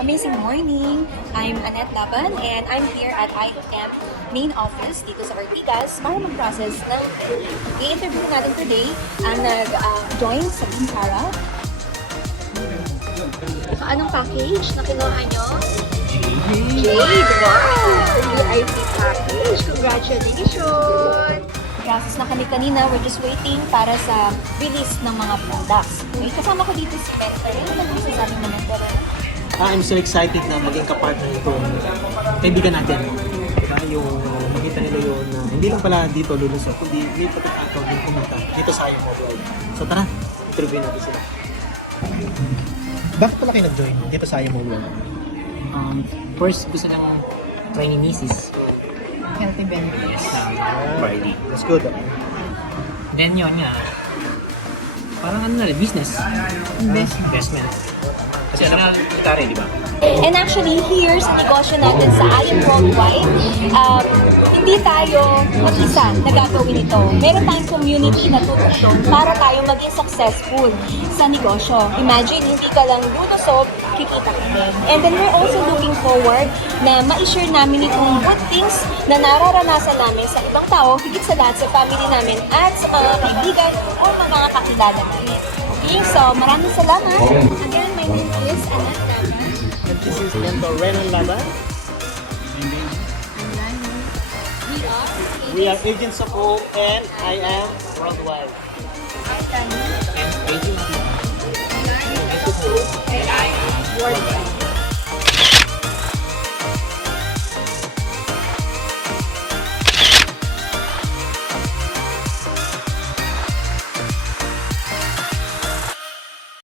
Amazing morning! I'm Annette Laban and I'm here at IM main office dito sa Ortigas para mag-process ng i-interview natin today ang nag-join sa Bintara. So, anong package na kinuha nyo? Jade! Wow! VIP package! Congratulations! Process na kami kanina. We're just waiting para sa release ng mga products. Okay, kasama ko dito si Mentor. Ano ba sasabi ng Mentor? I'm so excited na maging kapartner itong kaibigan natin. Diba? Yung makita nila yun na hindi lang pala dito lulusok, kundi may pagkakataon din pumunta dito sa IM World. So tara, interview natin sila. Bakit pala kayo nag-join dito sa IM World? First, gusto lang try ni Mrs. Healthy benefits. Friday. That's good. Then yun nga, parang ano na rin, business. Investment. Kasi alam mo, gitara di ba? And actually, here sa negosyo natin sa IM Worldwide, hindi tayo mag-isa na gagawin ito. Meron tayong community na tutulong para tayo maging successful sa negosyo. Imagine, hindi ka lang lulusog, kikita ka din. And then we're also looking forward na ma-share namin itong good things na nararanasan namin sa ibang tao, higit sa lahat sa family namin at sa mga kaibigan o mga kakilala namin. Okay, so maraming salamat. Again, my name is Annette Laban. And this is Mentor Renan Laban. We are Agents of Hope and IM Worldwide. And agent. Worldwide.